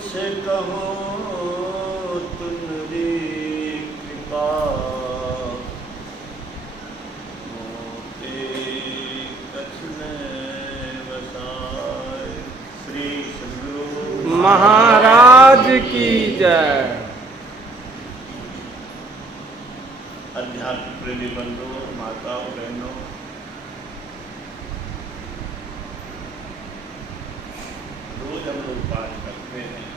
कुछ कहो तुम्हारी कृपा मोते कछन बसाए। श्री सद्गुरु महाराज की जय। अध्यात्म प्रेमी बंधुओं, माताओं, बहनों, रोज हम लोग पाठ करते हैं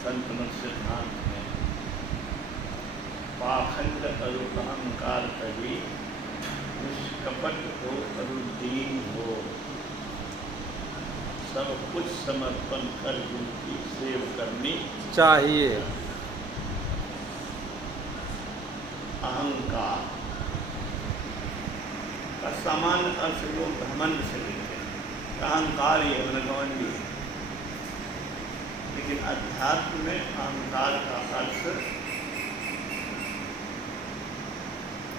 संत मत सिद्धांत में, पाखंड अरु अहंकार कभी निष्कपट हो अरु दीन हो, सब कुछ समर्पण कर उनकी सेव करनी चाहिए। अहंकार का सामान्य अर्थ लोग घमंड से लेते हैं, अहंकार ही है, घमंडी है। लेकिन अध्यात्म में अहंकार का अर्थ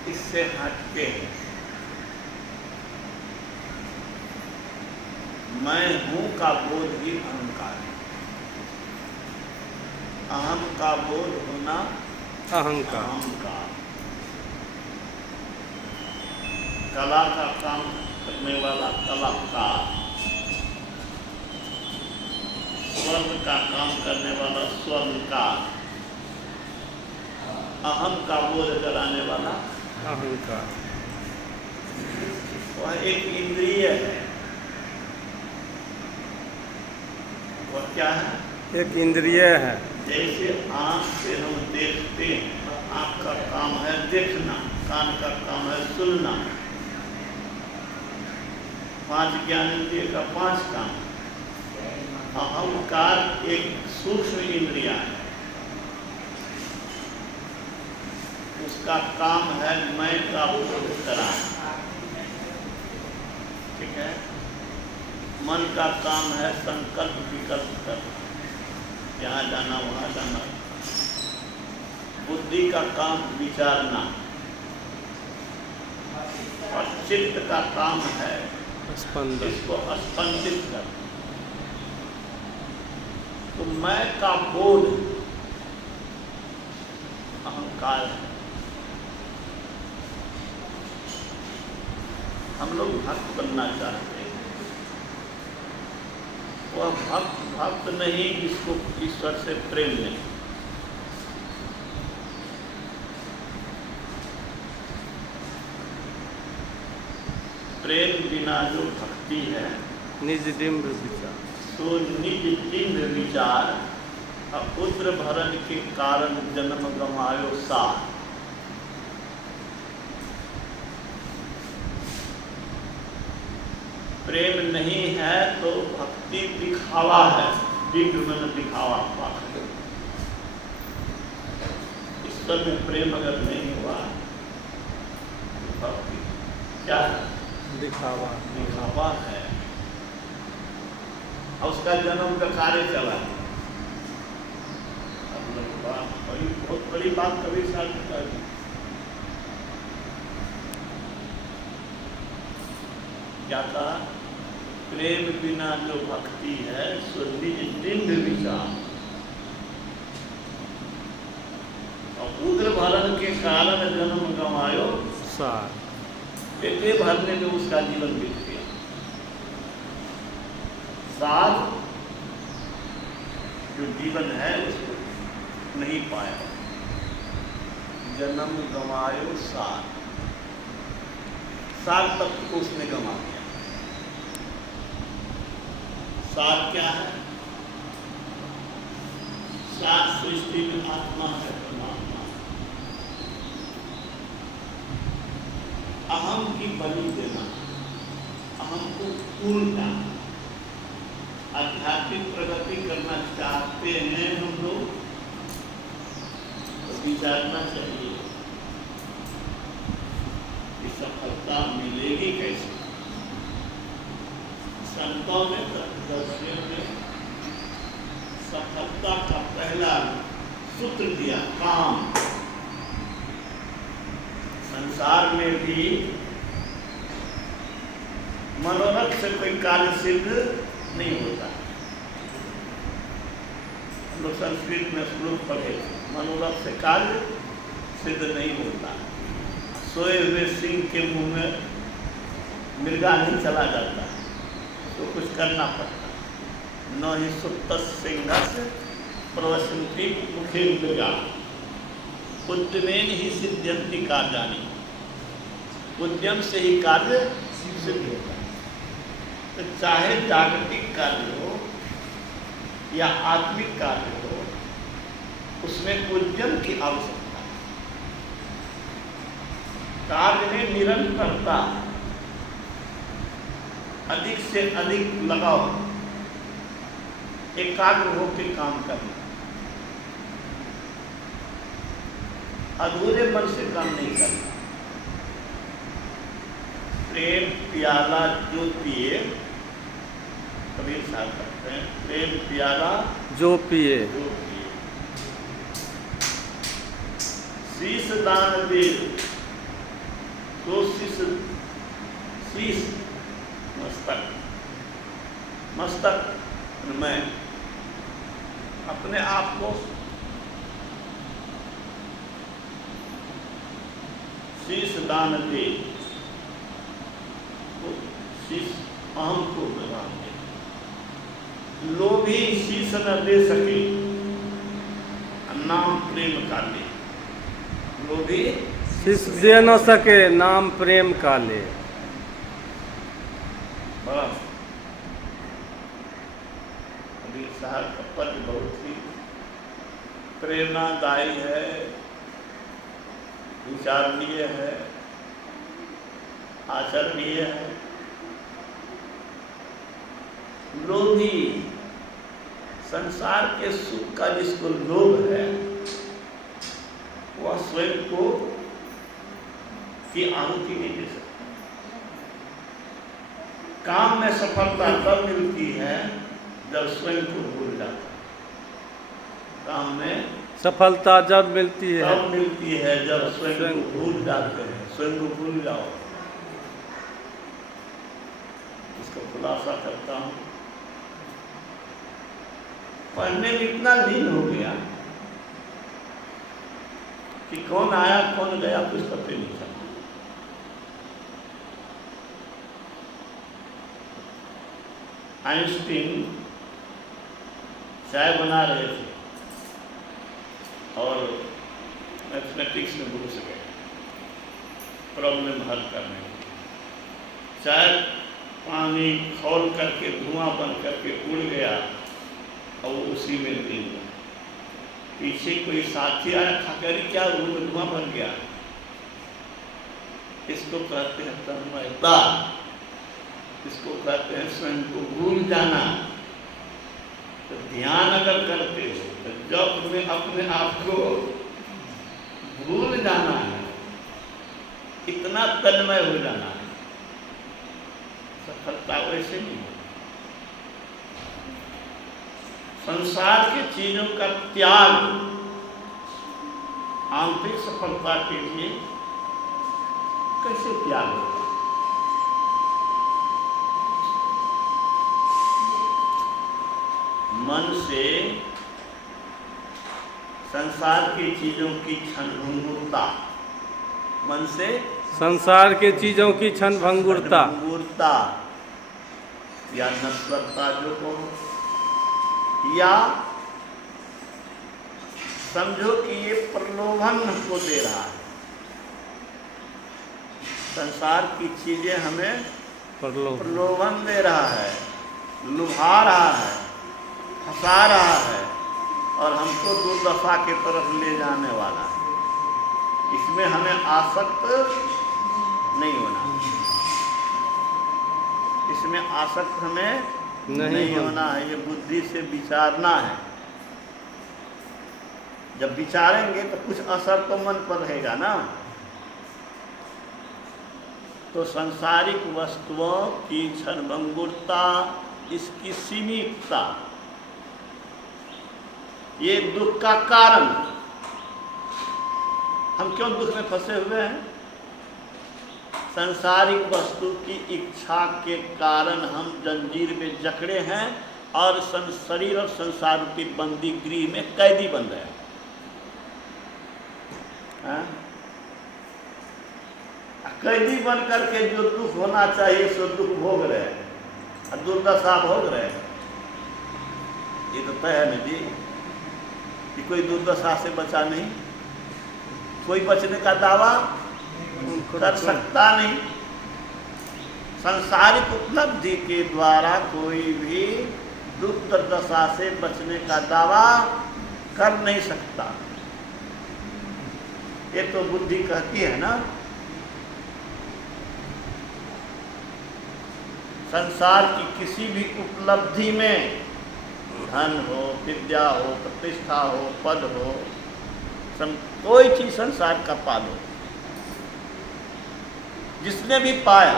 इससे हटके है। मैं हूं का बोध ही अहंकार है। अहम का बोध होना अहंकार। अहंकार। कला का काम करने वाला कलाकार, स्वर्ण का काम करने वाला स्वर्णकार, अहम का बोध कराने वाला अहंकार। वह एक इंद्रिय है। वह क्या है? एक इंद्रिय है। जैसे आँख से हम देखते हैं, आँख का काम है देखना, कान का काम है सुनना, 5 ज्ञानेंद्रिय का 5 काम। अहंकार एक सूक्ष्म इंद्रिया है, उसका काम है मैं का बोध कराना। ठीक है। मन का काम है संकल्प विकल्प करना, यहाँ जाना वहाँ जाना। बुद्धि का काम विचारना, और चित्त का काम है स्पंदन। इसको स्पंदित करना। तो मैं का बोध अहंकार है। हम लोग भक्त बनना चाहते हैं। वह भक्त नहीं जिसको ईश्वर से प्रेम नहीं। प्रेम बिना जो भक्ति है, निज डिम्ब विचार, तो निज डिम्ब विचार, अपुत्र भरण के कारण जन्म गंवायो सार। प्रेम नहीं है तो भक्ति दिखावा है, डिम्ब में दिखावा। ईश्वर में प्रेम अगर नहीं हुआ तो भक्ति क्या है? दिखावा। दिखावा है, और उसका जन्म का कार्य चला है। अब लोग बहुत बड़ी बात कभी साथ कर दी। क्या कहा? प्रेम बिना जो भक्ति है सो निज डिम्ब विचार, और उग्र भरण के कारण जन्म गंवायो सार। पेटे भरने में उसका जीवन बीत गया। सार जो जीवन है उसको नहीं पाया। जन्म गंवायो सार, सार तत्व को उसने गंवा दिया। सार क्या है? सार सृष्टि में आत्मा है, परमात्मा। अहम की बलि देना, अहम को पूर्णता। आध्यात्मिक प्रगति करना चाहते हैं हम लोग, तो विचारना चाहिए कि सफलता मिलेगी कैसे। संतों ने दर्शनों ने सफलता का पहला सूत्र दिया, काम। संसार में भी मनोरथ से कोई कार्य सिद्ध नहीं होता। हम लोग संस्कृत में श्लोक पढ़े, मनोरथ से कार्य सिद्ध नहीं होता। सोए हुए सिंह के मुंह में मृगा नहीं चला जाता, तो कुछ करना पड़ता। न ही सुप्त सिंहस्य प्रवसंती मुखे मृगा, उद्यमेन ही सिद्ध्यंति कार्याणि। उद्यम से ही कार्य सिद्ध होता है। तो चाहे जागतिक कार्य हो या आत्मिक कार्य हो, उसमें उद्यम की आवश्यकता है। कार्य में निरंतरता, अधिक से अधिक लगाओ, एकाग्र होकर काम करना। अधूरे मन से काम नहीं करना। प्रेम प्याला जो पिए, कबीर साहब कहते हैं, प्रेम प्याला जो पिए, जो पिए। शीश दान दे तो शीश मस्तक में अपने आप को शीश दान दे, तो शीश अहम को दान दे। लोभी शीश न दे सके, नाम प्रेम का ले। लोभी शीश दे न सके, नाम प्रेम का ले। बस कबीर साहब का पद बहुत ही प्रेरणादायी है, विचारणीय है, आचरणीय है। लोभी, संसार के सुख का जिसको लोभ है, वह स्वयं को की आहुति नहीं दे सकता। काम में सफलता तब मिलती है जब स्वयं को भूल जाता है। काम में सफलता जब मिलती है, तब मिलती है जब स्वयं को भूल जाते हैं। स्वयं को भूल जाओ। इसका खुलासा करता हूँ। पढ़ने में इतना लीन हो गया कि कौन आया कौन गया कुछ पता नहीं चला। आइंस्टीन चाय बना रहे थे और मैथमेटिक्स में घुस गए प्रॉब्लम हल करने में। चाय पानी खौल करके धुआं बन करके उड़ गया और वो उसी में गिर गया। पीछे कोई साथी आया, खाकरी क्या धुआं बन गया। इसको कहते हैं तन्मयता, इसको कहते हैं स्वयं को भूल जाना। तो ध्यान अगर करते हो तो जब में अपने आप को भूल जाना है, इतना तन्मय हो जाना है। सफलता वैसे नहीं है। संसार की चीजों का त्याग आंतरिक सफलता के लिए कैसे त्याग होगा? मन से संसार की चीजों की क्षणभंगुरता, मन से संसार के चीजों की क्षणभंगुरता या नश्वरता जो कहो, या समझो कि ये प्रलोभन हमको दे रहा है। संसार की चीजें हमें प्रलोभन दे रहा है, लुभा रहा है, फंसा रहा है और हमको दुर्दशा की तरफ ले जाने वाला है। इसमें हमें आसक्त नहीं होना, इसमें आसक्त हमें नहीं होना है। ये बुद्धि से विचारना है। जब विचारेंगे तो कुछ असर तो मन पर रहेगा ना। तो सांसारिक वस्तुओं की क्षणभंगुरता, इसकी सीमितता, ये दुख का कारण। हम क्यों दुख में फंसे हुए हैं? संसारिक वस्तु की इच्छा के कारण हम जंजीर में जकड़े हैं और शरीर और संसार की बंदी गृह में कैदी बन रहे हैं। कैदी बन करके जो दुख होना चाहिए सो दुख भोग रहे हैं और दुर्दशा भोग रहे हैं। ये तो तय है ना जी कि कोई दुर्दशा से बचा नहीं, कोई बचने का दावा कर सकता नहीं। सांसारिक उपलब्धि के द्वारा कोई भी दुख दुर्दशा से बचने का दावा कर नहीं सकता। ये तो बुद्धि कहती है ना। संसार की किसी भी उपलब्धि में धन हो, विद्या हो, प्रतिष्ठा हो, पद हो, कोई चीज संसार का पा लो, जिसने भी पाया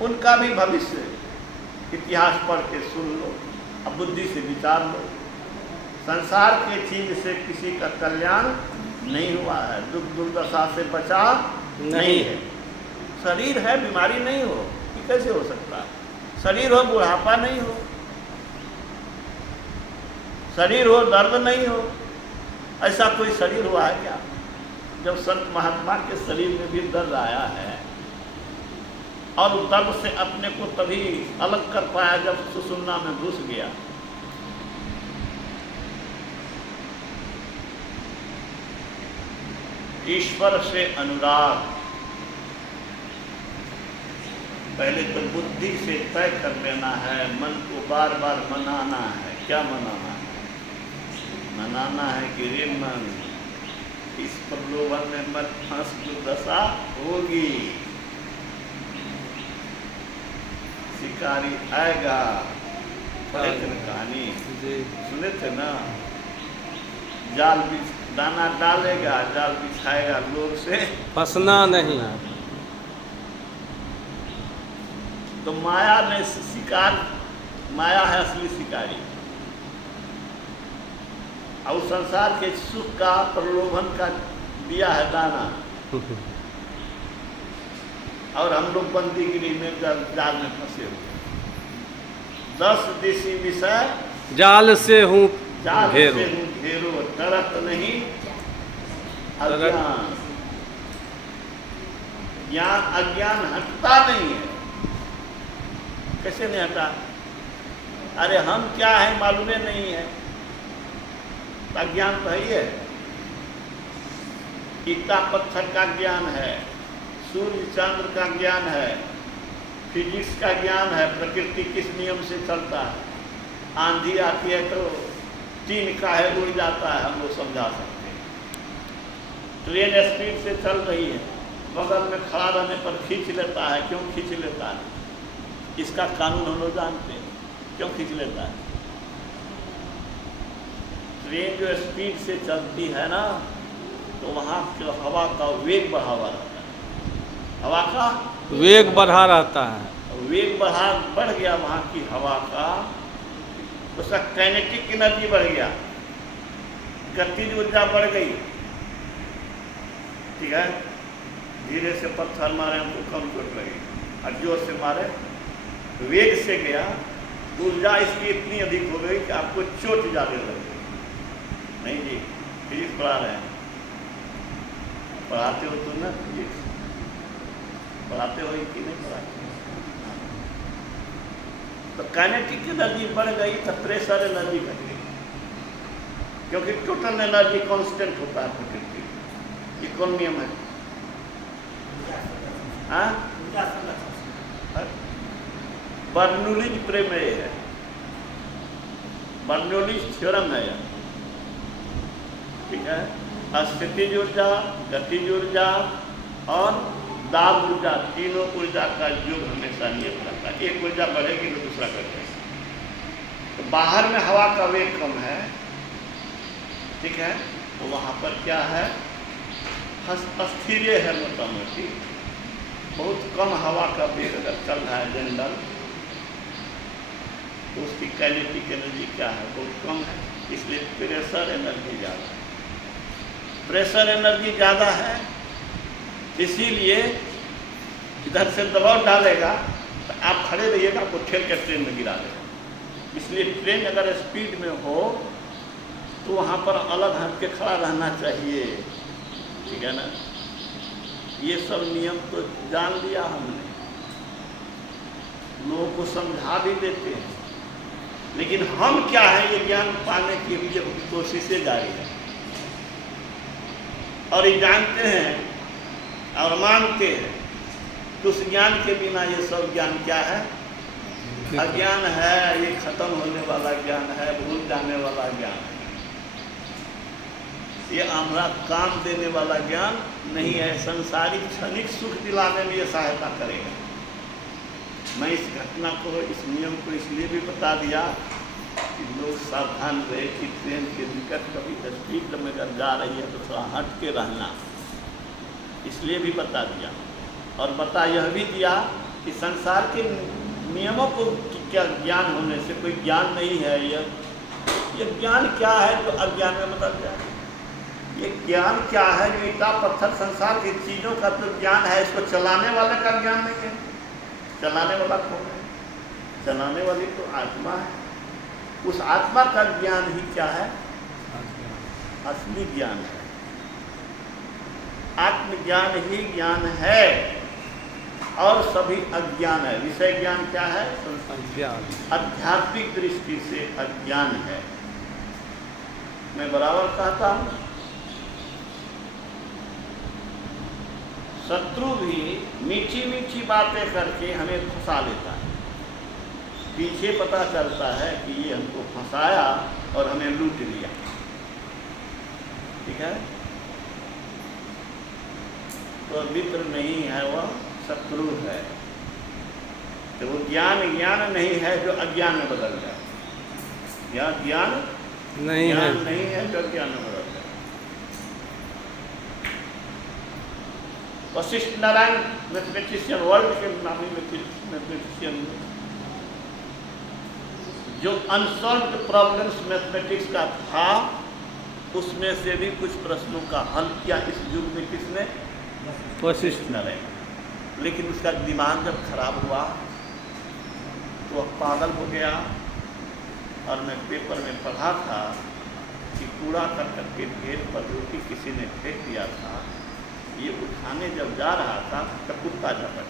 उनका भी भविष्य इतिहास पढ़ के सुन लो, अब बुद्धि से विचार लो। संसार के चीज से किसी का कल्याण नहीं हुआ है, दुख दुर्दशा से बचा नहीं है। शरीर है, बीमारी नहीं हो, ये कैसे हो सकता है? शरीर हो, बुढ़ापा नहीं हो, शरीर हो, दर्द नहीं हो, ऐसा कोई शरीर हुआ है क्या? जब संत महात्मा के शरीर में भी दर्द आया है और उस दर्द से अपने को तभी अलग कर पाया जब सुषुम्ना में घुस गया। ईश्वर से अनुराग पहले तो बुद्धि से तय कर लेना है, मन को बार बार मनाना है। क्या मनाना है? मनाना है कि रे मन, इस प्रलोभन में मत फंस, दुर्दशा होगी, शिकारी आएगा। कहानी सुने थे ना, जाल दाना डालेगा, जाल बिछाएगा, लोग से फंसना नहीं। तो माया ने शिकार, माया है असली शिकारी। और संसार के सुख का, प्रलोभन का दिया है दाना, और हम लोग बंदीगिरी में जाल में फंसे हुए। 10 दिशी विषय जाल से हूँ घेरो, डरत नहीं अज्ञान। ज्ञान अज्ञान हटता नहीं है। कैसे नहीं हटा? अरे हम क्या है मालूम नहीं है, अज्ञान तो ही है। ईटा पत्थर का ज्ञान है, सूर्य चंद्र का ज्ञान है, फिजिक्स का ज्ञान है, प्रकृति किस नियम से चलता है। आंधी आती है तो टीन का है उड़ जाता है, हम लोग समझा सकते हैं। ट्रेन स्पीड से चल रही है, बगल में खड़ा रहने पर खींच लेता है। क्यों खींच लेता है? इसका कानून हम लोग जानते हैं, क्यों खींच लेता है। ट्रेन जो स्पीड से चलती है ना, तो वहाँ हवा का वेग बढ़ा हुआ रहता है। हवा का वेग बढ़ा रहता है। वेग बढ़ गया वहाँ की हवा का, उसका काइनेटिक एनर्जी बढ़ गया, गतिज ऊर्जा बढ़ गई। ठीक है, धीरे से पत्थर मारे हमको कम चोट लगी, और जोर से मारे वेग से गया, ऊर्जा इसकी इतनी अधिक हो गई कि आपको चोट ज़्यादा लग गई। नहीं जी, फिजिक्स पढ़ा रहे हैं, पढ़ाते हो तुम ना, फिजिक्स पढ़ाते हो कि नहीं पढ़ाते? तो काइनेटिक एनर्जी बढ़ गई तो प्रेशर एनर्जी घट गई, क्योंकि टोटल एनर्जी कांस्टेंट होता है प्रकृति। ये कौन नियम है? बर्नौलीज प्रमेय है, बर्नौलीज थ्योरम है यह। ठीक है, स्थितिज ऊर्जा, गतिज ऊर्जा और दाब ऊर्जा, तीनों ऊर्जा का योग हमेशा नियत करता है। एक ऊर्जा बढ़ेगी तो दूसरा घटेगा। तो बाहर में हवा का वेग कम है, ठीक है, तो वहाँ पर क्या है? अस्थिर है, मोटामोटी बहुत कम हवा का वेग अगर चल रहा है जनरल, तो उसकी काइनेटिक एनर्जी क्या है? बहुत कम है, इसलिए प्रेशर एनर्जी ज़्यादा है। प्रेशर एनर्जी ज़्यादा है, इसीलिए इधर से दबाव डालेगा तो आप खड़े रहिएगा, आपको ठेल के ट्रेन में गिरा देगा। इसलिए ट्रेन अगर स्पीड में हो तो वहाँ पर अलग हट के खड़ा रहना चाहिए, ठीक है ना। ये सब नियम तो जान लिया हमने, लोगों को समझा भी देते हैं, लेकिन हम क्या है ये ज्ञान पाने के लिए कोशिशें जारी है और ये जानते हैं और मानते हैं। तो उस ज्ञान के बिना ये सब ज्ञान क्या है? अज्ञान है, ये खत्म होने वाला ज्ञान है, भूल जाने वाला ज्ञान है। ये हमारा काम देने वाला ज्ञान नहीं है, संसारिक क्षणिक सुख दिलाने में ये सहायता करेगा। मैं इस घटना को, इस नियम को इसलिए भी बता दिया कि लोग सावधान रहे कि ट्रेन के निकट कभी स्पीड में अगर जा रही है तो थोड़ा हट के रहना, इसलिए भी बता दिया। और बता यह भी दिया कि संसार के नियमों को क्या ज्ञान होने से कोई ज्ञान नहीं है। ये ज्ञान क्या है जो अज्ञान में बदल जाए? ये ज्ञान क्या है जो ईटा पत्थर संसार की चीज़ों का तो ज्ञान है, इसको चलाने वाले का ज्ञान नहीं है। चलाने वाला कौन है? चलाने वाली तो आत्मा है। उस आत्मा का ज्ञान ही क्या है? असली ज्ञान है। आत्मज्ञान ही ज्ञान है और सभी अज्ञान है। विषय ज्ञान क्या है? अज्ञान। आध्यात्मिक दृष्टि से अज्ञान है। मैं बराबर कहता हूँ, शत्रु भी मीठी मीठी बातें करके हमें फंसा लेता है। पीछे पता चलता है कि ये हमको फंसाया और हमें लूट लिया, ठीक है। तो मित्र नहीं है, वह शत्रु है। तो वो ज्ञान नहीं है जो अज्ञान में बदल जाए। ज्ञान नहीं है जो अज्ञान में बदल जाए। वशिष्ठ नारायण मैथमेटिशियन, वर्ल्ड के नामी मैथमेटिशियन, जो अनसॉल्व्ड प्रॉब्लम्स मैथमेटिक्स का था उसमें से भी कुछ प्रश्नों का हल किया इस युग में। किसने? वशिष्ठ नारायण। लेकिन उसका दिमाग जब खराब हुआ तो वह पागल हो गया। और मैं पेपर में पढ़ा था कि कूड़ा करकट के ढेर पर रोटी किसी ने फेंक दिया था। ये उठाने जब जा रहा था तो कुत्ता झपट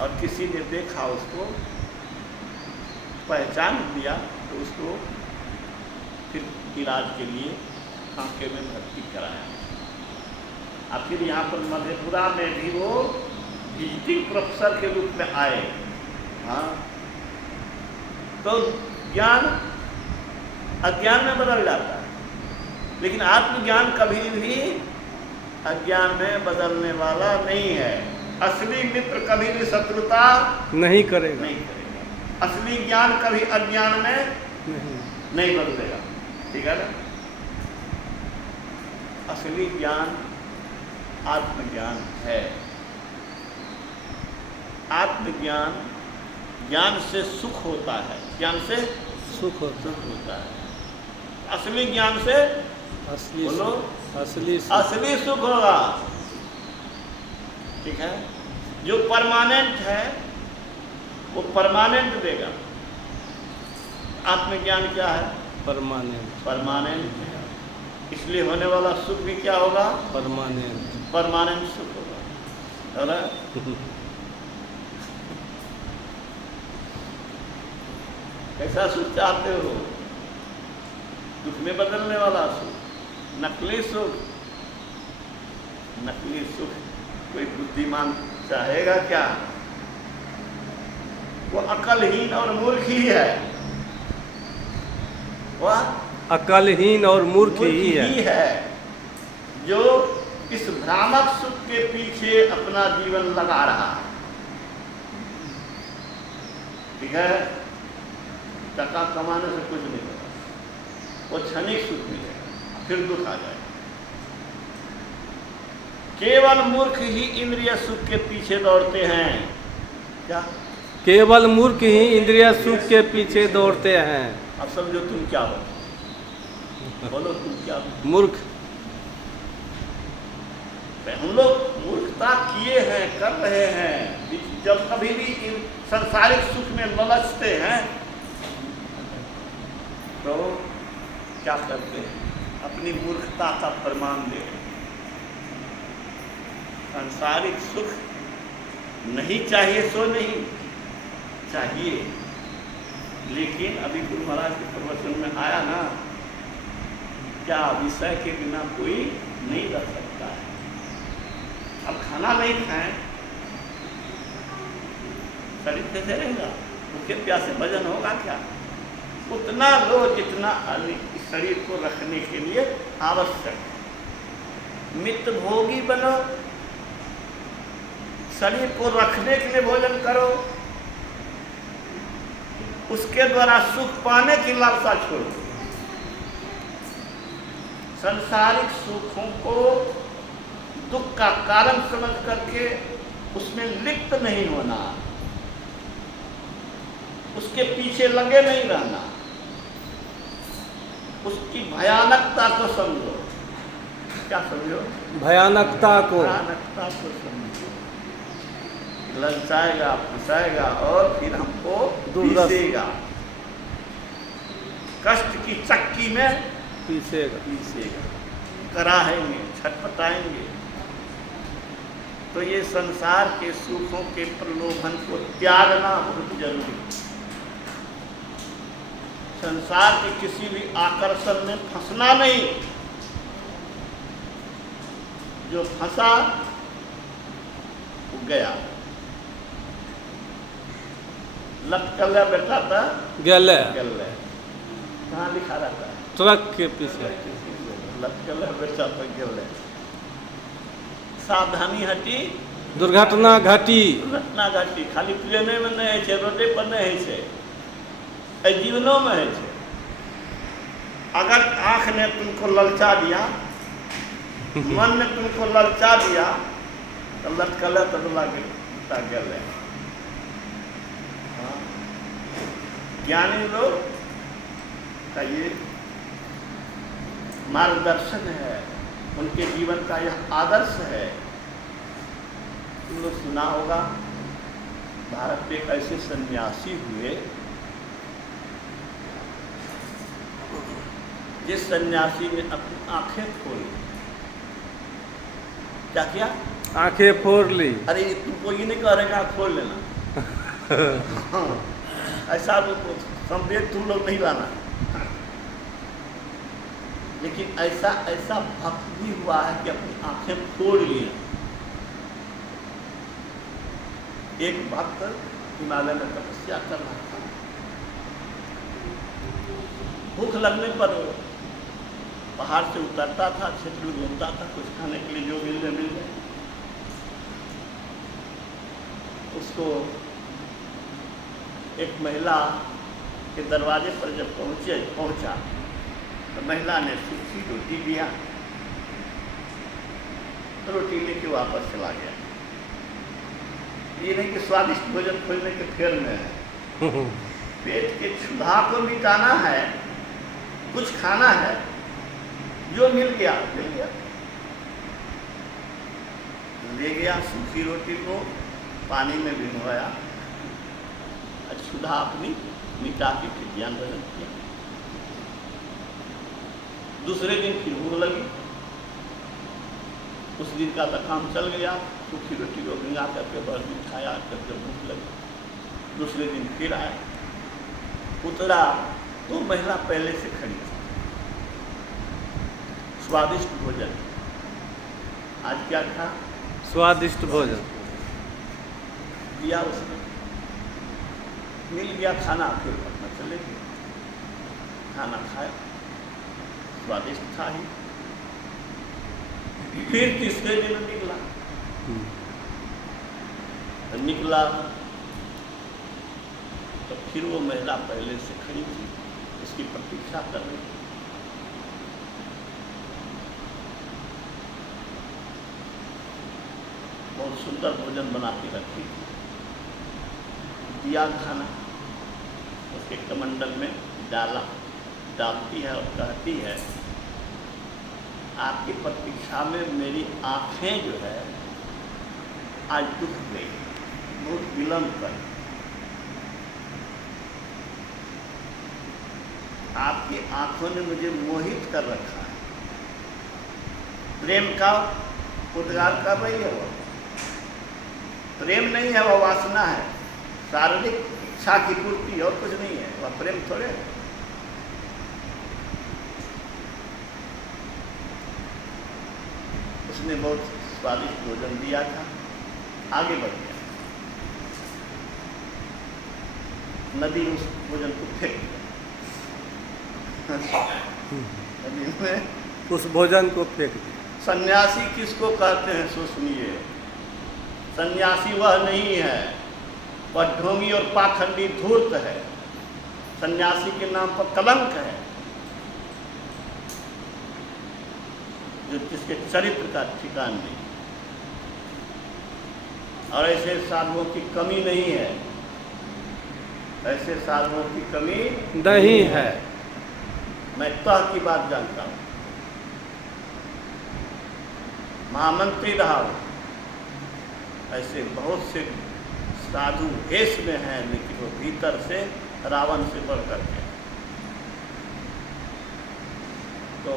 और किसी ने देखा, उसको पहचान लिया तो उसको फिर इलाज के लिए खांके में भर्ती कराया। आखिर यहाँ पर मधेपुरा में भी वो विजिटिंग प्रोफेसर के रूप में आए। हाँ, तो ज्ञान अज्ञान में बदल जाता है, लेकिन आत्मज्ञान कभी भी अज्ञान में बदलने वाला नहीं है। असली मित्र कभी भी शत्रुता नहीं करेगा। असली ज्ञान कभी अज्ञान में नहीं बदलेगा, ठीक है ना। असली ज्ञान आत्मज्ञान है। आत्मज्ञान, ज्ञान से सुख होता है, ज्ञान से सुख होता है। असली ज्ञान से असली सुख होगा, ठीक है। जो परमानेंट है वो परमानेंट देगा। आत्मज्ञान क्या है? परमानेंट है। इसलिए होने वाला सुख भी क्या होगा? परमानेंट सुख होगा, है ना। कैसा सुख चाहते हो? दुख में बदलने वाला सुख, नकली सुख। नकली सुख कोई बुद्धिमान चाहेगा क्या? वो अकलहीन और मूर्ख ही है। वह अकलहीन और मूर्ख ही है जो इस भ्रामक सुख के पीछे अपना जीवन लगा रहा है, ठीक है। टका कमाने से कुछ नहीं होगा, वो क्षणिक सुख मिलेगा, फिर दुख आ जाएगा। केवल मूर्ख ही इंद्रिय सुख के पीछे दौड़ते हैं। क्या? केवल मूर्ख ही इंद्रिय सुख के पीछे दौड़ते हैं। अब समझो तुम क्या हो? बोलो तुम क्या हो? मूर्ख। हम लोग मूर्ख मूर्खता किए हैं, कर रहे हैं, जब कभी भी इन संसारिक सुख में ललचते हैं तो क्या करते हैं? अपनी मूर्खता का प्रमाण दे रहे हैं। सांसारिक सुख नहीं चाहिए सो नहीं चाहिए, लेकिन अभी गुरु महाराज के प्रवचन में आया ना, क्या विषय के बिना कोई नहीं रह सकता है। अब खाना नहीं खाएं, शरीर कैसे रहेगा? भूखे प्यासे भजन होगा क्या? उतना लो जितना इस शरीर को रखने के लिए आवश्यक है। मित्र भोगी बनो, शरीर को रखने के लिए भोजन करो, उसके द्वारा सुख पाने की लालसा छोड़ो। संसारिक सुखों को दुख का कारण समझ करके उसमें लिप्त नहीं होना, उसके पीछे लगे नहीं रहना, उसकी भयानकता को समझो। क्या समझो? भयानकता को समझो। ललचाएगा, फंसाएगा और फिर हमको पीसेगा, कष्ट की चक्की में पीसेगा, कराहेंगे, छटपटाएंगे। तो ये संसार के सुखों के प्रलोभन को त्यागना बहुत जरूरी है। संसार के किसी भी आकर्षण में फंसना नहीं। जो फंसा वो गया। लटकल बेटा था गले कहाँ लिखा रहता है? ट्रक के पीछे लटकल बेटा था गले। सावधानी हटी दुर्घटना घटी। दुर्घटना घटी। खाली प्लेने में नहीं है, रोडे पर नहीं है, जीवनों में है। अगर आँख ने तुमको ललचा दिया, मन ने तुमको ललचा दिया, तो लटकल तो गल है। ज्ञानी लोग का ये मार्गदर्शन है, उनके जीवन का यह आदर्श है। तुम लोग सुना होगा, भारत में एक ऐसे सन्यासी हुए जिस सन्यासी ने अपनी आंखें खोली। क्या किया? आंखें फोड़ ली। अरे तुमको ये नहीं कह रहे कि आँख खोल लेना। हाँ, ऐसा संवेद तुम लोग नहीं लाना। लेकिन ऐसा भक्त भी हुआ है कि अपनी आंखें फोड़ ली। एक भक्त हिमालय में तपस्या कर रहा था। भूख लगने पर पहाड़ से उतरता था, क्षेत्र में घूमता था, कुछ खाने के लिए जो मिल गए। उसको एक महिला के दरवाजे पर जब पहुंचा तो महिला ने सूखी रोटी दिया, तो रोटी लेके वापस चला गया। ये नहीं कि स्वादिष्ट भोजन खोजने के फेर में है। पेट के क्षुधा को मिटाना है, कुछ खाना है, जो मिल गया ले गया। सूखी रोटी को पानी में भिगोया, क्षुधा अपनी मिटा के फिर ज्ञान भजन किया। दूसरे दिन फिर भूख लगी, उस दिन का तो काम चल गया। सूखी रोटी को भिंगा करके बस दिन खाया, करके भूख लगी। दूसरे दिन फिर आया, उतरा तो महिला पहले से खड़ी थी। स्वादिष्ट भोजन, आज क्या था? स्वादिष्ट भोजन दिया उसने, मिल गया खाना। फिर अपना चले गए, खाना खाया, स्वादिष्ट था ही। फिर तीसरे दिन निकला तो फिर वो महिला पहले से खड़ी थी, उसकी प्रतीक्षा कर रही थी। बहुत सुंदर भोजन बना के रखी थी। दिया खाना, उसके कमंडल में डालती है और कहती है, आपकी प्रतीक्षा में मेरी आँखें जो है आज दुख गई, बहुत विलंब कर। आपकी आंखों ने मुझे मोहित कर रखा है। प्रेम का उद्गार कर रही है वो। प्रेम नहीं है, वह वासना है, शारीरिक इच्छा की पूर्ति, और कुछ नहीं है। वह प्रेम थोड़े है। उसने बहुत स्वादिष्ट भोजन दिया था, आगे बढ़ गया, नदी उस भोजन को फेंक दिया। नदी में उस भोजन को फेंक दिया। सन्यासी किसको कहते हैं सो सुनिए। सन्यासी वह नहीं है, वह ढोंगी और पाखंडी धूर्त है। सन्यासी के नाम पर कलंक है, जो जिसके चरित्र का ठिकान नहीं। और ऐसे साधुओं की कमी नहीं है, ऐसे साधुओं की कमी नहीं है। मैं तह की बात जानता हूँ। महामंत्री रहा हूँ, ऐसे बहुत से साधु वेश में हैं, लेकिन वो भीतर से रावण से बढ़ करके। तो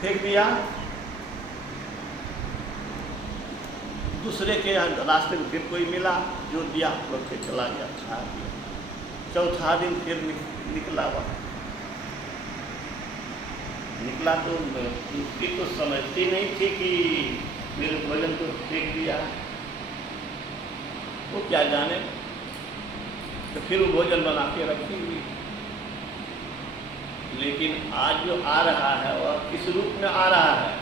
फेंक दिया, दूसरे के रास्ते में फिर कोई मिला, जो दिया लोग के चला गया, खा दिया। चौथा दिन फिर निकला हुआ, निकला तो उसकी तो समझती नहीं थी कि मेरे भोजन को फेंक दिया, वो क्या जाने। तो फिर वो भोजन बना के रखी हुई। लेकिन आज जो आ रहा है वह किस रूप में आ रहा है?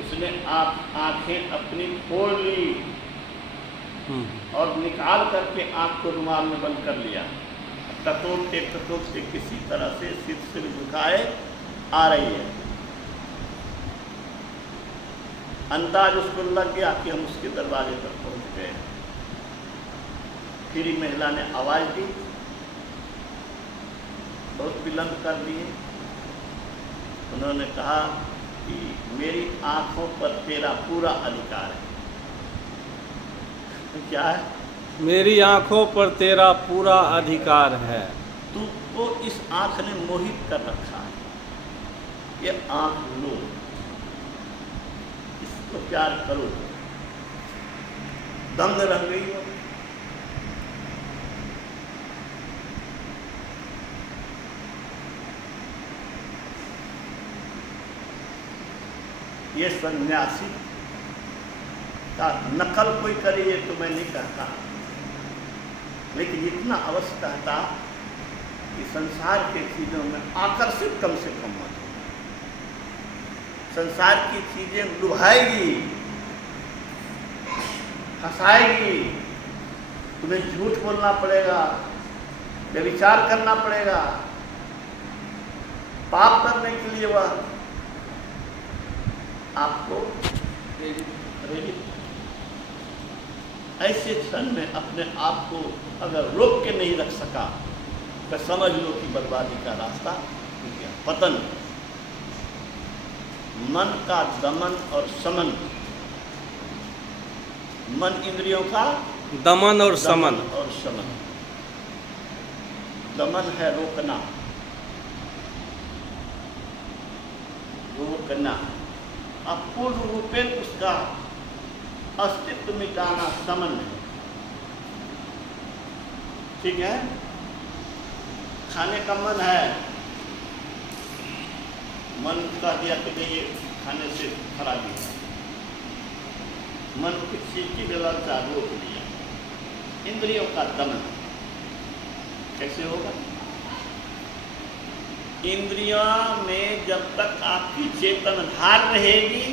उसने आंखें अपनी फोड़ ली और निकाल करके आंख को रुमाल में बंद कर लिया। टटोलते किसी तरह से सिर झुकाए आ रही है। अंदाज उसको लग गया कि हम उसके दरवाजे पर पहुंच गए। फिर महिला ने आवाज दी, बहुत विलंब कर दिए। उन्होंने कहा कि मेरी आंखों पर तेरा पूरा अधिकार है। तो क्या है? मेरी आंखों पर तेरा पूरा अधिकार है। तू को इस आंख ने मोहित कर रखा है। ये आंख लो, इसको प्यार करो। दंग रह गई हो। ये सन्यासी का नकल कोई करे ये तो मैं नहीं कहता, लेकिन इतना अवश्य कहता कि संसार के चीज़ों में आकर्षित कम से कम मत हो। संसार की चीज़ें लुभाएगी, हंसाएगी, तुम्हें झूठ बोलना पड़ेगा, व्यभिचार करना पड़ेगा, पाप करने के लिए वह आपको प्रेरित। ऐसे क्षण में अपने आप को अगर रोक के नहीं रख सका तो समझ लो कि बर्बादी का रास्ता खुल गया, पतन। मन का दमन और समन, मन इंद्रियों का दमन और समन। और समन। दमन है रोकना, रोकना। अब पूर्ण रूपेण उसका अस्तित्व मिटाना समन है। ठीक है? खाने का मन है, मन कह दिया कि नहीं ये खाने से खराबी है, मन की चीज की व्यवस्था रोक दिया। इंद्रियों का दमन कैसे होगा? इंद्रियों में जब तक आपकी चेतन धार रहेगी,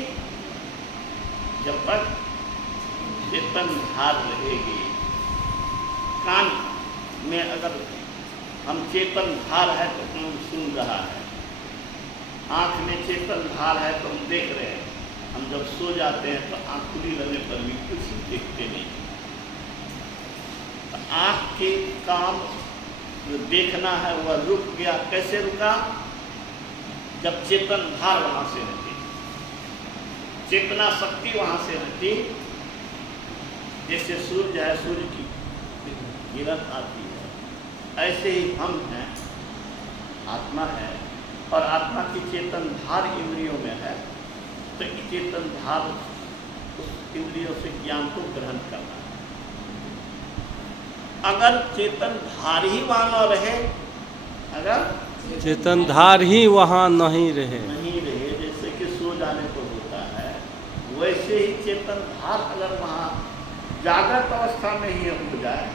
जब तक चेतन धार रहेगी, कान में अगर हम चेतन धार है तो हम सुन रहा है, आँख में चेतन धार है तो हम देख रहे हैं। हम जब सो जाते हैं तो आँख खुली रहने पर भी कुछ देखते नहीं। आँख के काम जो देखना है वह रुक गया। कैसे रुका? जब चेतन धार वहां से हटी। चेतना शक्ति वहां से हटी, जैसे सूर्य है, सूर्य की किरण आती है, ऐसे ही हम हैं, आत्मा है, और आत्मा की चेतन धार इंद्रियों में है। तो ये चेतन धार उस इंद्रियों से ज्ञान को ग्रहण करना है। अगर चेतन धार ही वहां न रहे, अगर चेतन धार ही वहाँ नहीं रहे, जैसे कि सो जाने को होता है, वैसे ही चेतन धार अगर वहाँ जागृत अवस्था में ही हो जाए,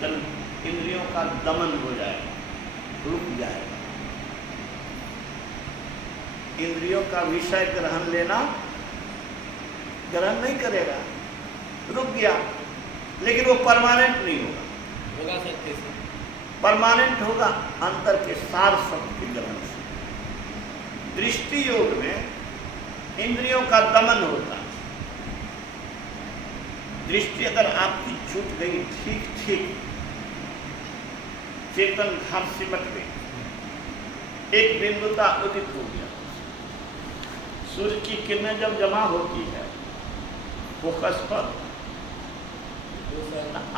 तो इंद्रियों का दमन हो जाए, रुक जाएगा। इंद्रियों का विषय ग्रहण लेना ग्रहण नहीं करेगा, रुक गया, लेकिन वो परमानेंट नहीं होगा, परमानेंट होगा अंतर के सार शब्द के ग्रहण से। दृष्टि योग में इंद्रियों का दमन होता है। दृष्टि अगर आपकी छूट गई, ठीक ठीक चेतन धार सिमट गई, एक बिंदुता उदित हो गया। सूर्य की किरणें जब जमा होती है फोकस पर,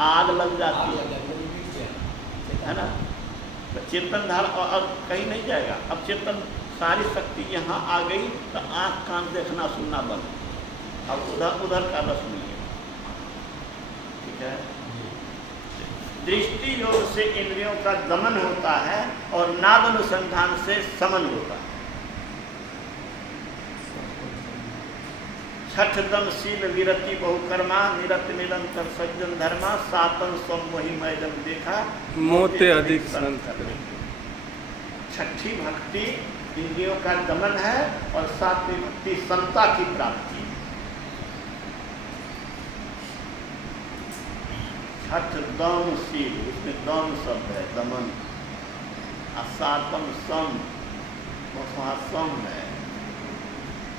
आग लग जाती है ना, तो चेतन धार और कहीं नहीं जाएगा। अब चेतन सारी शक्ति यहाँ आ गई तो आँख कान देखना सुनना बंद, अब उधर उधर का रस नहीं है। ठीक है, दृष्टि योग से इंद्रियों का दमन होता है और नाद अनुसंधान से समन होता है। छठ दम शील विरति बहुकर्मा, निरत निरंतर सज्जन धर्मा, सातन सम वही मैदम देखा, मोते अधिक संत। छठी भक्ति इंद्रियों का दमन है और सातवीं भक्ति समता की प्राप्ति। छठ दम शील, उसमें दम शब्द है, दमन, और सातम सम, वहाँ सम है।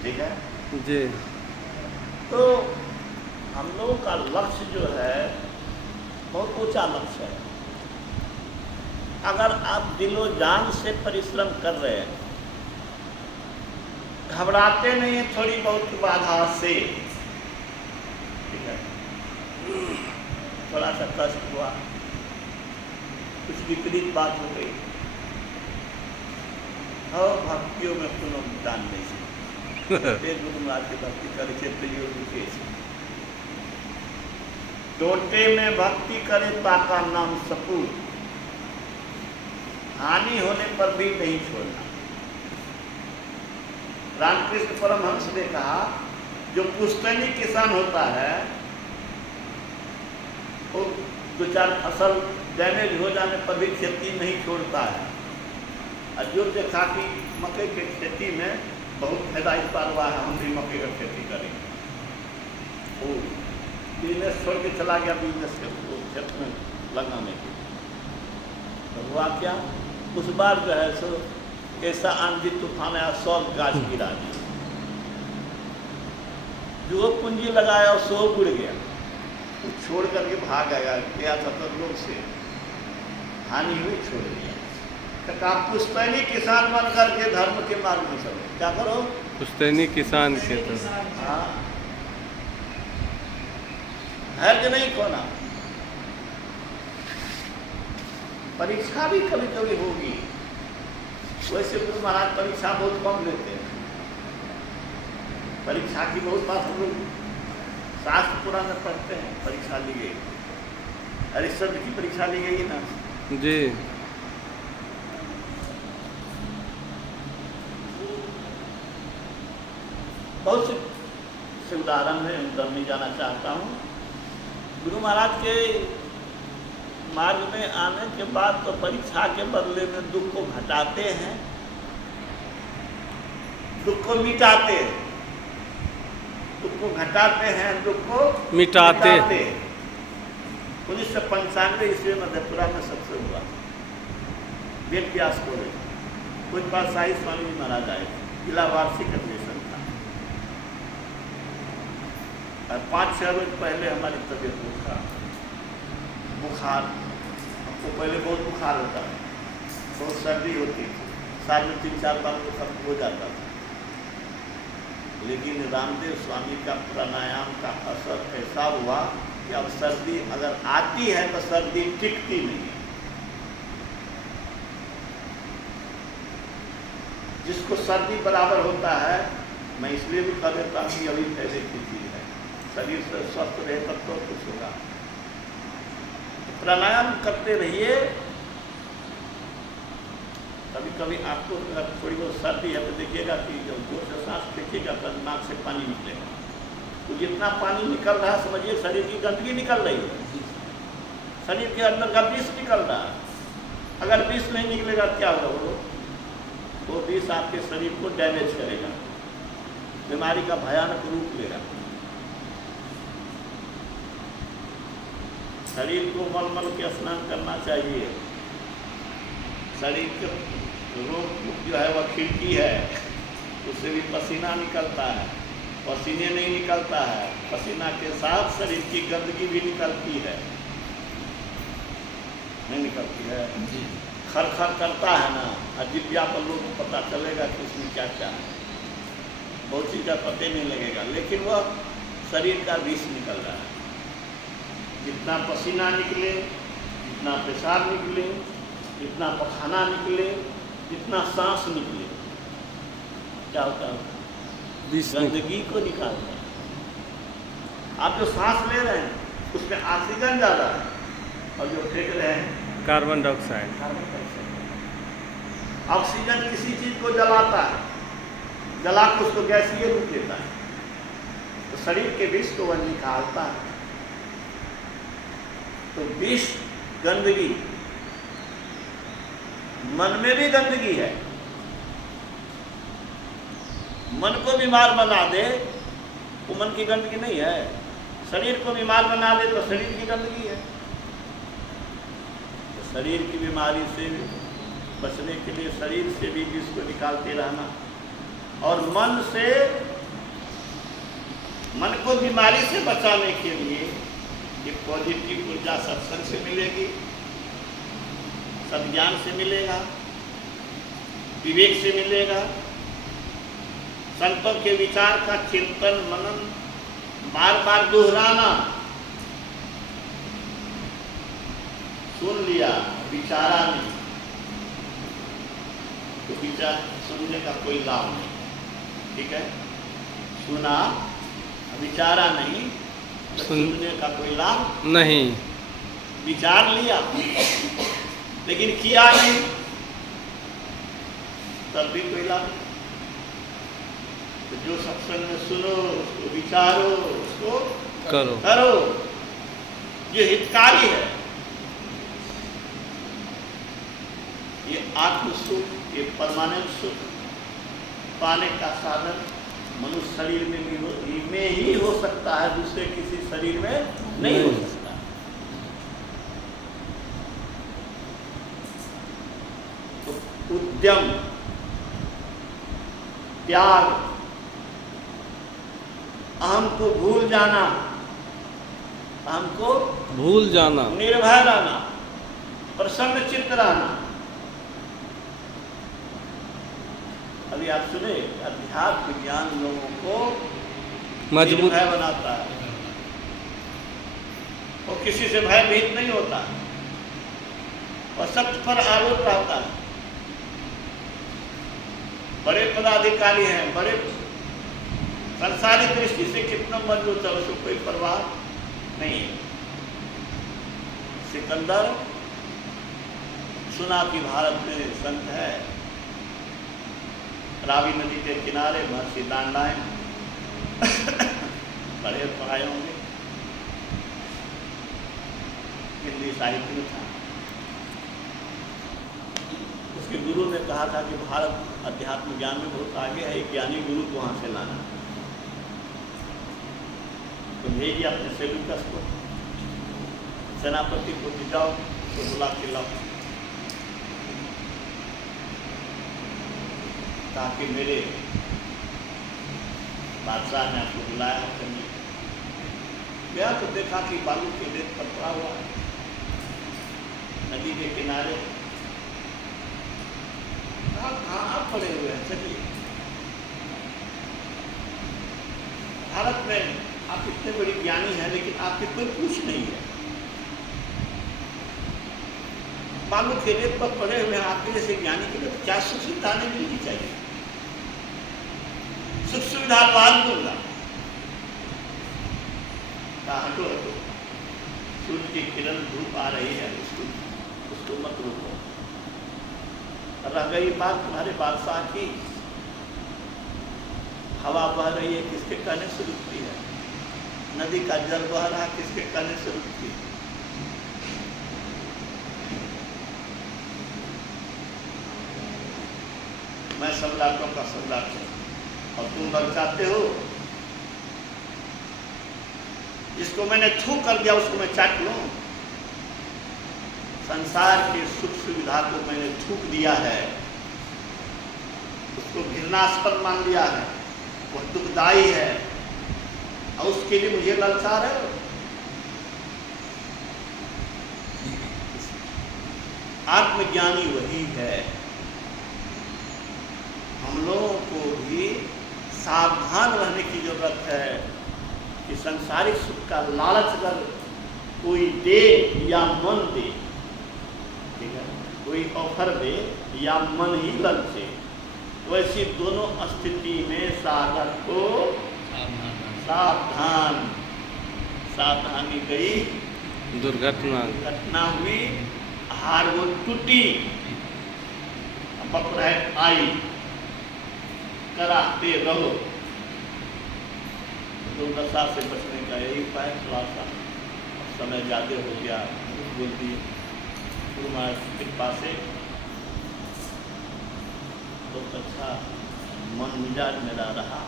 ठीक है जी। तो हम लोगों का लक्ष्य जो है बहुत ऊंचा लक्ष्य है। अगर आप दिलो जान से परिश्रम कर रहे हैं, घबराते नहीं हैं थोड़ी बहुत बाधा से, ठीक है, थोड़ा सा कष्ट हुआ, कुछ विपरीत बात हो गई, और भक्तियों में कोनो दान नहीं है। गुरु महाराज की भक्ति करे क्षेत्रीय टोटे में भक्ति करे ताका नाम सपूत, हानि होने पर भी नहीं छोड़ना। रामकृष्ण परमहंस ने कहा, जो पुश्तैनी किसान होता है वो दो चार फसल डैमेज हो जाने पर भी खेती नहीं छोड़ता है। और जो देखा कि मकई की खेती में बहुत फायदा इस बार हुआ है, हम भी मकई की खेती करेंगे, वो बिजनेस छोड़ के चला गया, बिजनेस के खेत में लगाने के। तो हुआ क्या, उस बार जो है सो ऐसा आंधी तूफान आया, 100 गाछ गिरा दिया, जो पूंजी लगाया सो उड़ गया, वो छोड़ करके भाग आया, गया था तो लोग से हानि हुई, छोड़ दिया। कहा पुश्तैनी किसान बन करके धर्म के मार्ग में चलो, क्या करो, पुश्तैनी किसान के तरह। हाँ, धैर्य नहीं खोना। परीक्षा भी कभी कभी होगी, वैसे गुरु महाराज परीक्षा बहुत कम लेते हैं। परीक्षा की बहुत बात हम लोग शास्त्र पुराण में पढ़ते हैं, परीक्षा ली गई, हरिश्चंद्र की परीक्षा ली गई ना जी। बहुत से उदाहरण में अंदर नहीं जाना चाहता हूँ। गुरु महाराज के मार्ग में आने के बाद तो परीक्षा के बदले में दुख को घटाते हैं, दुख को मिटाते हैं, दुख को घटाते हैं, दुख को मिटाते हैं। 1995 ईस्वी मधेपुरा में सबसे हुआ, वेद व्यास कॉलेज, कुछ बार शाही स्वामी जी महाराज आए, जिला वार्षिक अधिवेशन था, और 5-6 रोज पहले हमारी तबीयत बुखार, हमको पहले बहुत बुखार होता है, बहुत सर्दी होती थी, साल में 3-4 बार तो सब हो जाता था। लेकिन रामदेव स्वामी का प्राणायाम का असर ऐसा हुआ कि अब सर्दी अगर आती है तो सर्दी टिकती नहीं है। जिसको सर्दी बराबर होता है, मैं इसलिए भी कह देता हूँ कि अभी पहले की चीज है, शरीर से स्वस्थ रहे तब तो कुछ होगा। प्राणायाम करते रहिए। कभी कभी आपको अगर थोड़ी बहुत सर्दी है तो देखिएगा कि जब जोर से सांस फेंकिएगा तो नाक से पानी निकलेगा। तो जितना पानी निकल रहा है समझिए शरीर की गंदगी निकल रही है, शरीर के अंदर का विष निकल रहा है। अगर विष नहीं निकलेगा क्या होगा? वो विष आपके शरीर को डैमेज करेगा, बीमारी का भयानक रूप लेगा। शरीर को मल के स्नान करना चाहिए। शरीर के रोग जो है वह खिड़की है, उससे भी पसीना निकलता है। पसीने नहीं निकलता है, पसीना के साथ शरीर की गंदगी भी निकलती है, नहीं निकलती है? खर खर करता है ना, अजिब्या पर लोगों को पता चलेगा कि उसमें क्या क्या है, बहुत चीज़ का पता नहीं लगेगा, लेकिन वह शरीर का विष निकल रहा है। जितना पसीना निकले, जितना पेशाब निकले, जितना पखाना निकले, जितना सांस निकले, क्या होता है? गंदगी को निकालता है। आप जो सांस ले रहे हैं उसमें ऑक्सीजन ज़्यादा है और जो फेंक रहे हैं कार्बन डाइऑक्साइड। ऑक्सीजन किसी चीज को जलाता है, जला के उसको गैसीय रूप देता है, तो शरीर के विष को वह निकालता है। तो विष गंदगी, मन में भी गंदगी है। मन को बीमार बना दे वो मन की गंदगी नहीं है, शरीर को बीमार बना दे तो शरीर की गंदगी है। तो शरीर की बीमारी से बचने के लिए शरीर से भी विष को निकालते रहना, और मन को बीमारी से बचाने के लिए ये पॉजिटिव ऊर्जा सत्संग से मिलेगी, सद्ज्ञान से मिलेगा, विवेक से मिलेगा। संतों के विचार का चिंतन मनन बार बार दोहराना। सुन लिया, विचारा नहीं, तो विचार सुनने का कोई लाभ नहीं, ठीक है? सुना, विचारा नहीं, तो सुनने का कोई लाभ नहीं। विचार लिया लेकिन किया नहीं, तब भी कोई लाभ नहीं। तो जो सत्संग में सुनो उसको विचारो, उसको करो, ये हितकारी है। ये आत्म सुख, ये परमानेंट सुख पाने का साधन मनुष्य शरीर में ही हो सकता है, दूसरे किसी शरीर में नहीं हो सकता। तो उद्यम, त्याग, अहम को भूल जाना, अहम को भूल जाना, निर्भय रहना, प्रसन्न चित्त रहना। अभी आप सुने, अध्यात्म ज्ञान लोगों को मजबूत निर्भय बनाता है, वो किसी से भयभीत नहीं होता और सत्य पर आरोप रहता है। बड़े पदाधिकारी हैं, बड़े संसारी दृष्टि से कितना मजबूत है, उसको कोई परवाह नहीं है। सिकंदर सुना कि भारत में संत है, रावी नदी के किनारे महर्षि दांडायन बड़े पढ़ाए होंगे, हिंदी साहित्य में था। उसके गुरु ने कहा था कि भारत अध्यात्म ज्ञान में बहुत आगे है, एक ज्ञानी गुरु को वहां से लाना। तो भेजिए अपने सेवकस को, सेनापति को, जाओ तो बुला के लाओ, ताकि मेरे बादशाह ने आपको बुलाया है करने। गया तो देखा कि बालू के रेत पर पड़ा हुआ है नदी के किनारे। कहाँ पड़े हुए हैं, चलिए भारत में आप इतने बड़ी ज्ञानी हैं लेकिन आपकी कोई पूछ नहीं है। बालू के रेत पर पड़े हुए आपके जैसे ज्ञानी के लिए क्या सुख सुविधा नहीं मिलनी चाहिए? सुख सुविधा बाद दूंगा, हटो हटो, सूर्य की किरण धूप आ रही है, उसको मत रोको। रह गई बात तुम्हारे बादशाह की, हवा बह रही है, किसके कहने से रुकती है? नदी का जल बह रहा, किसके कहने से रुकती है? मैं सम्राटों का सम्राट हूं और तुम बन चाहते हो? जिसको मैंने थू कर दिया उसको मैं चाट लूं? संसार के सुख सुविधा को मैंने थूक दिया है, उसको घृणास्पद मान लिया है, वह दुखदायी है और उसके लिए मुझे ललचा रहे हो? आत्मज्ञानी वही है। हम लोगों को भी सावधान रहने की जरूरत है कि संसारिक सुख का लालच अगर कोई दे या मन दे, ठीक है, कोई ऑफर दे या मन ही ललचे, तो ऐसी दोनों स्थिति में साधक को सावधान, सावधानी गई, घटना हुई, हार वो टूटी, पकड़ाहट आई, कराते रहो। दुर्दशा से बचने का यही उपाय। थोड़ा सा समय ज़्यादा हो गया, बोल दिए गुरु महाराज की कृपा से बहुत अच्छा मन मिजाज मेरा रहा।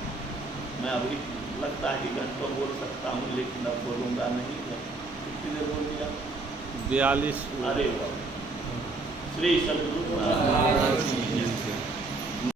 मैं अभी लगता है कि घंटों बोल सकता हूँ लेकिन अब बोलूँगा नहीं। कितनी देर बोल दिया? 42। अरे श्री सद्गुरु